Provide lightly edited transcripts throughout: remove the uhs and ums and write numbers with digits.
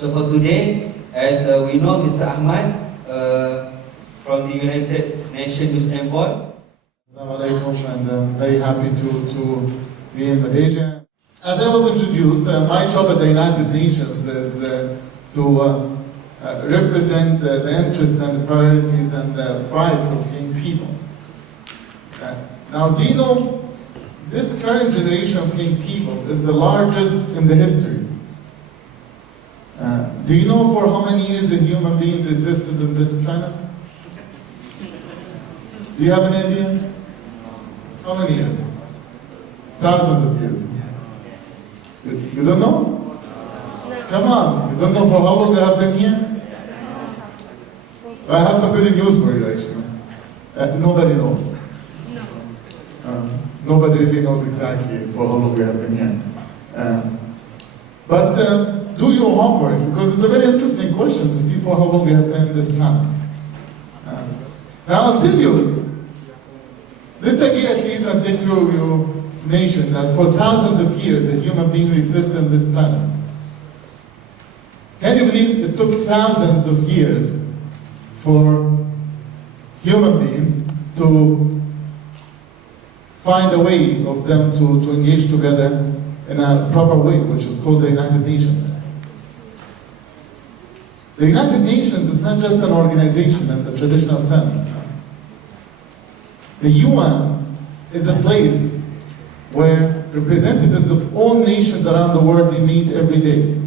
So for today, as we know, Mr. Ahmad from the United Nations Youth Envoy. Assalamu alaikum, and I'm very happy to be in Malaysia. As I was introduced, my job at the United Nations is to represent the interests and the priorities and the rights of young people. Now, do you know, this current generation of young people is the largest in the history. Do you know for how many years human beings existed on this planet? Do you have an idea? How many years? Thousands of years. You don't know? No. Come on, you don't know for how long I have been here? I have some good news for you actually. Nobody knows. Nobody really knows exactly for how long we have been here. But do your homework, because it's a very interesting question to see for how long we have been in this planet. Now I'll tell you, let's agree at least and take your estimation that for thousands of years a human being exists on this planet. Can you believe it took thousands of years for human beings to find a way of them to engage together in a proper way, which is called the United Nations? The United Nations is not just an organization in the traditional sense. The UN is a place where representatives of all nations around the world, they meet every day.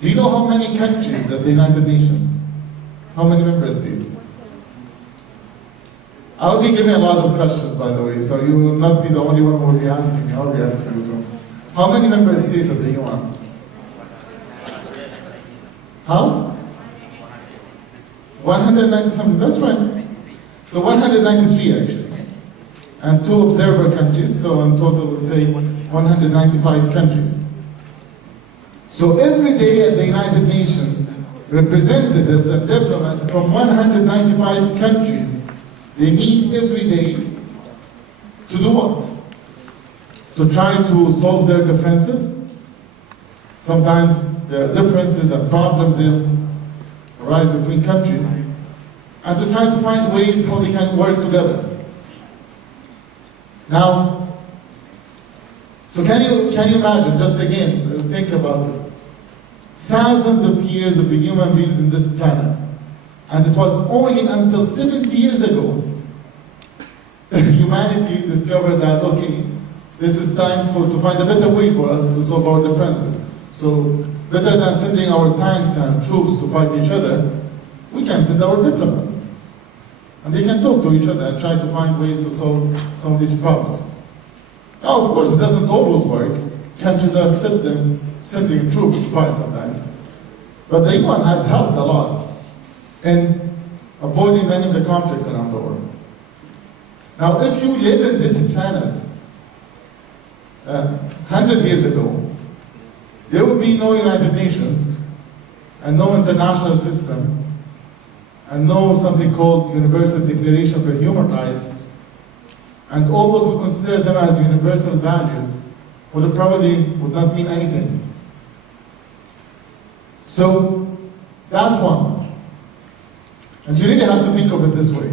Do you know how many countries at the United Nations? How many member states? I'll be giving a lot of questions, by the way, so you will not be the only one who will be asking me. I'll be asking you too. How many member states of the UN? How? 190 something, that's right. So 193 actually. And 2 observer countries, so in total we'll say 195 countries. So every day at the United Nations, representatives and diplomats from 195 countries, they meet every day to do what? To try to solve their differences. Sometimes there are differences and problems that arise between countries, and to try to find ways how they can work together. Now, so can you imagine, just again, think about it. Thousands of years of a human being in this planet, and it was only until 70 years ago humanity discovered that, okay, this is time to find a better way for us to solve our differences. So, better than sending our tanks and troops to fight each other, we can send our diplomats. And they can talk to each other and try to find ways to solve some of these problems. Now, of course, it doesn't always work. Countries are sending troops to fight sometimes. But the UN has helped a lot in avoiding many of the conflicts around the world. Now, if you live in this planet 100 years ago, there would be no United Nations and no international system and no something called Universal Declaration for Human Rights, and all what we consider them as universal values would not mean anything. So that's one. And you really have to think of it this way.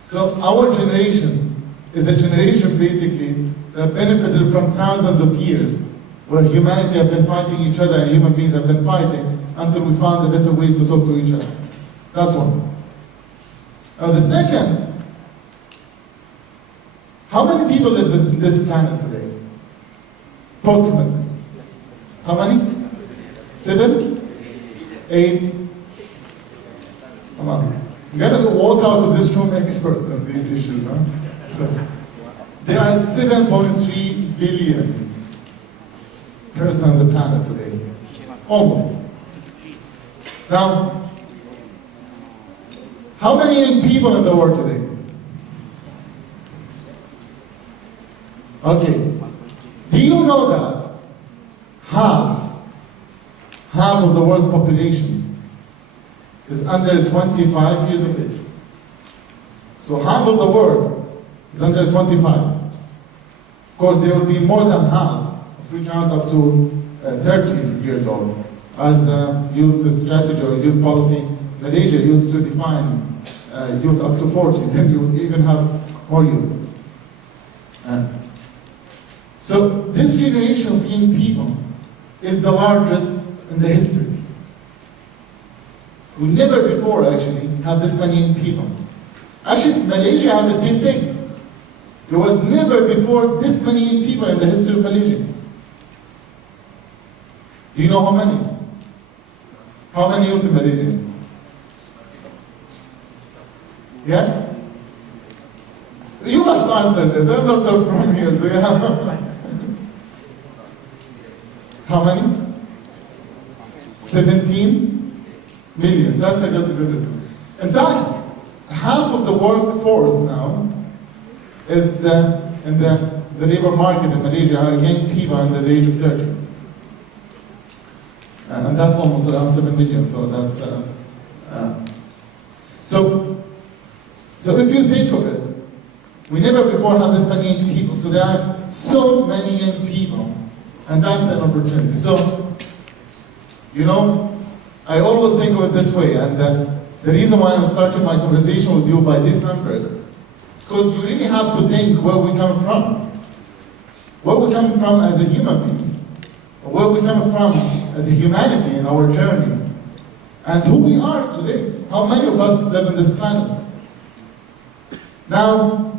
So our generation is a generation basically that benefited from thousands of years where humanity have been fighting each other and human beings have been fighting until we found a better way to talk to each other. That's one. Now the second, how many people live in this planet today? Approximately. How many? 7? 8? Come on. You gotta walk out of this room experts on these issues, huh? So, there are 7.3 billion persons on the planet today. Almost. Now, how many young people in the world today? Okay. Do you know that half of the world's population is under 25 years of age? So half of the world is under 25. Of course, there will be more than half if we count up to 30 years old. as the youth strategy or youth policy. Malaysia used to define youth up to 40, then you even have more youth. So this generation of young people is the largest in the history. We never before actually had this many young people. Actually, Malaysia had the same thing. There was never before this many young people in the history of Malaysia. Do you know how many? How many youth in Malaysia? Yeah? You must answer this. I'm not from here, so yeah. How many? 17 million. That's a good answer. In fact, half of the workforce now is in the labor market in Malaysia are young people under the age of 30. And that's almost around 7 million, so that's... So if you think of it, we never before had this many young people, so there are so many young people, and that's an opportunity. So, you know, I always think of it this way, and the reason why I'm starting my conversation with you by these numbers, because you really have to think where we come from. Where we come from as a human being, where we come from as a humanity in our journey, and who we are today. How many of us live on this planet? Now,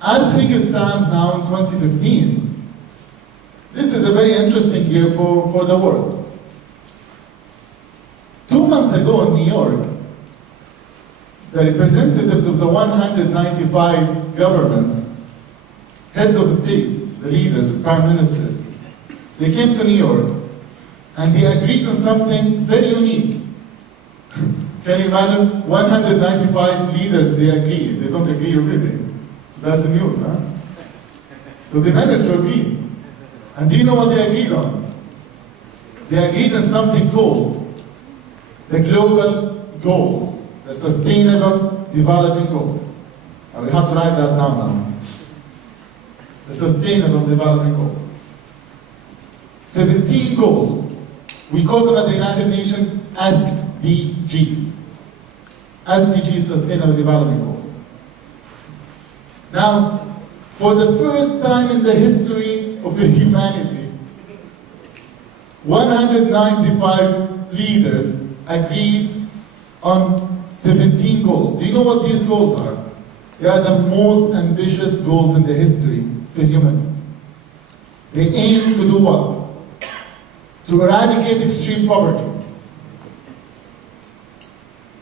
as things stands now in 2015, this is a very interesting year for the world. 2 months ago in New York, the representatives of the 195 governments, heads of states, the leaders, the prime ministers, they came to New York and they agreed on something very unique. Can you imagine? 195 leaders, they agree. They don't agree everything. So that's the news, huh? So they managed to agree. And do you know what they agreed on? They agreed on something called the global goals, the sustainable development goals. And we have to write that down now. The sustainable development goals. 17 goals. We call them at the United Nations SDGs. SDGs, Sustainable Development Goals. Now, for the first time in the history of humanity, 195 leaders agreed on 17 goals. Do you know what these goals are? They are the most ambitious goals in the history for humans. They aim to do what? To eradicate extreme poverty.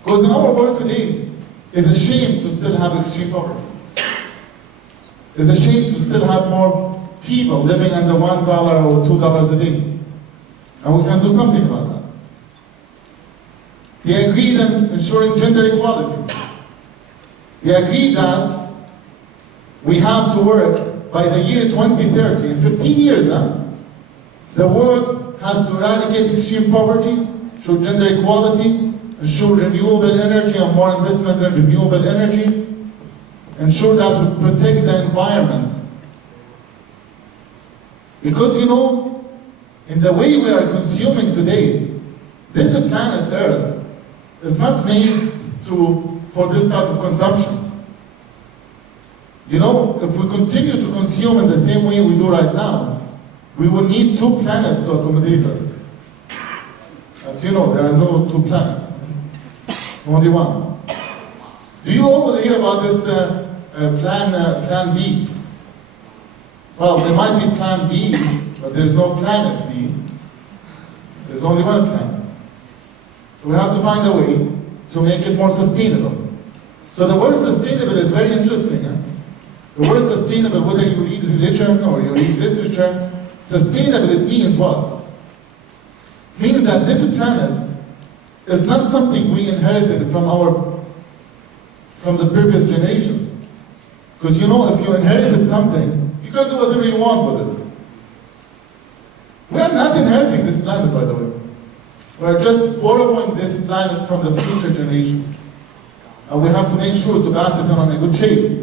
Because in our world today, it's a shame to still have extreme poverty. It's a shame to still have more people living under $1 or $2 a day. And we can do something about that. They agreed on ensuring gender equality. They agreed that we have to work by the year 2030, in 15 years, the world has to eradicate extreme poverty, ensure gender equality, ensure renewable energy and more investment in renewable energy, ensure that we protect the environment. Because you know, in the way we are consuming today, this planet Earth is not made for this type of consumption. You know, if we continue to consume in the same way we do right now, we will need 2 planets to accommodate us. As you know, there are no 2 planets. Only one. Do you always hear about this plan B? Well, there might be plan B, but there's no planet B. There's only one planet. So we have to find a way to make it more sustainable. So the word sustainable is very interesting. The word sustainable, whether you read religion or you read literature, sustainable, it means what? It means that this planet is not something we inherited from the previous generations. Because you know, if you inherited something, you can do whatever you want with it. We are not inheriting this planet, by the way. We are just borrowing this planet from the future generations. And we have to make sure to pass it on in a good shape.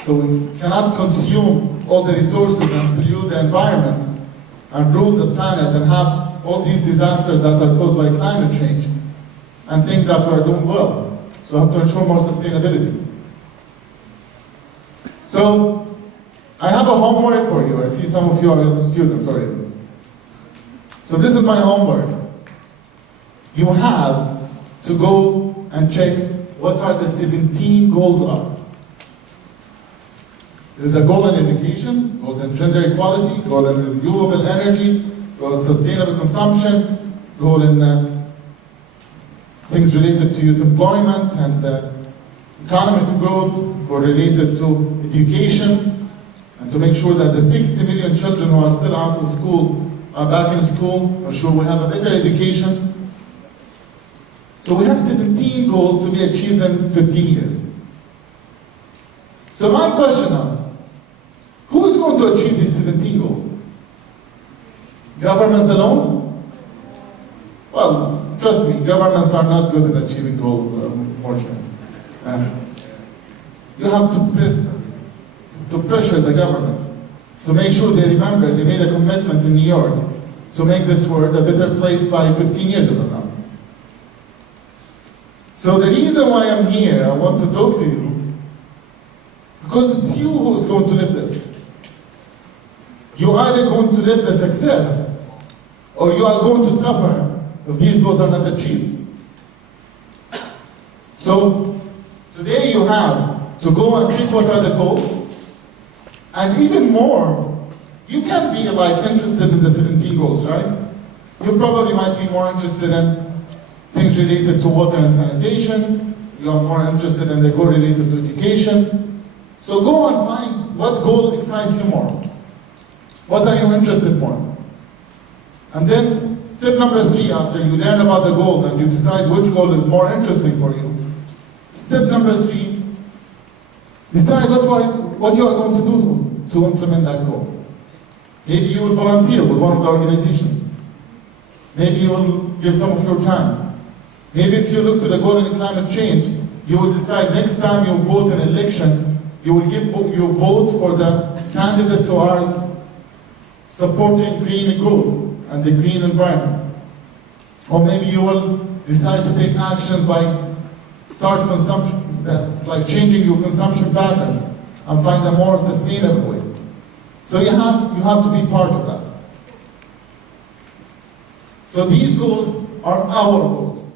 So we cannot consume all the resources and pollute the environment and rule the planet and have all these disasters that are caused by climate change and think that we're doing well. So we have to ensure more sustainability. So I have a homework for you. I see some of you are students already. So this is my homework. You have to go and check what are the 17 goals are. There's a goal in education, goal in gender equality, goal in renewable energy, goal in sustainable consumption, goal in things related to youth employment and economic growth, goal related to education, and to make sure that the 60 million children who are still out of school are back in school, ensure we have a better education. So we have 17 goals to be achieved in 15 years. So my question now, who's going to achieve these 17 goals? Governments alone? Well, trust me, governments are not good at achieving goals, unfortunately. You have to pressure the government to make sure they remember they made a commitment in New York to make this world a better place by 15 years from now. So the reason why I'm here, I want to talk to you, because it's you who's going to live this. You're either going to live the success, or you are going to suffer if these goals are not achieved. So today you have to go and check what are the goals, and even more, you can be like interested in the 17 goals, right? You probably might be more interested in things related to water and sanitation. You are more interested in the goal related to education. So go and find what goal excites you more. What are you interested more? And then step number 3, after you learn about the goals and you decide which goal is more interesting for you, step number 3, decide what you are going to do to implement that goal. Maybe you will volunteer with one of the organizations. Maybe you will give some of your time. Maybe if you look to the goal in climate change, you will decide next time you vote in an election, you will your vote for the candidates who are supporting green growth and the green environment. Or maybe you will decide to take actions by start consumption, like changing your consumption patterns and find a more sustainable way. So you have to be part of that. So these goals are our goals.